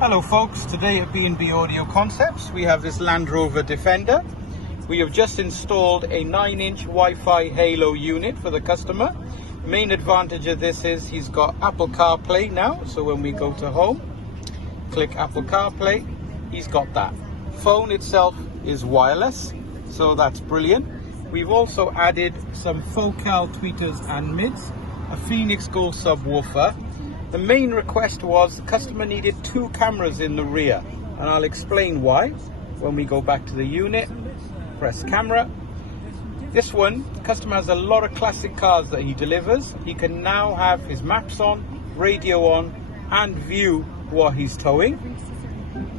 Hello folks, today at B&B Audioconcepts we have this Land Rover Defender. We have just installed a 9-inch Wi-Fi Halo unit for the customer. Main advantage of this is he's got Apple Carplay now, so when we go to home, click Apple Carplay, he's got that. Phone itself is wireless, so that's brilliant. We've also added some focal tweeters and mids, a Phoenix Gold subwoofer. The main request was the customer needed 2 cameras in the rear, and I'll explain why when we go back to the unit. Press camera. This one, the customer has a lot of classic cars that he delivers. He can now have his maps on, radio on, and view what he's towing.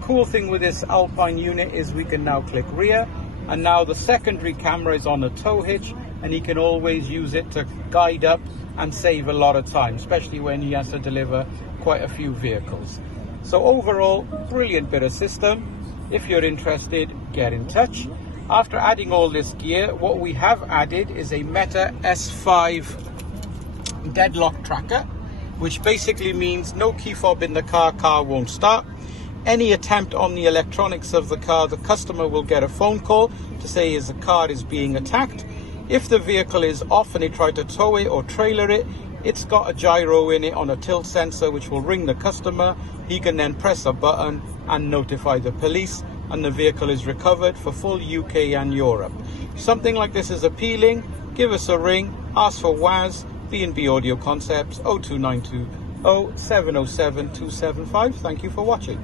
Cool thing with this Alpine unit is we can now click rear, and now the secondary camera is on a tow hitch, and he can always use it to guide up and save a lot of time, especially when he has to deliver quite a few vehicles. So overall, brilliant bit of system. If you're interested, get in touch. After adding all this gear, what we have added is a Meta S5 deadlock tracker, which basically means no key fob in the car won't start. Any attempt on the electronics of the car, the customer will get a phone call to say his car is being attacked. If the vehicle is off and they try to tow it or trailer it, it's got a gyro in it on a tilt sensor which will ring the customer. He can then press a button and notify the police, and the vehicle is recovered for full UK and Europe. If something like this is appealing, give us a ring, ask for WAS, B&B Audioconcepts 02920 707 275. Thank you for watching.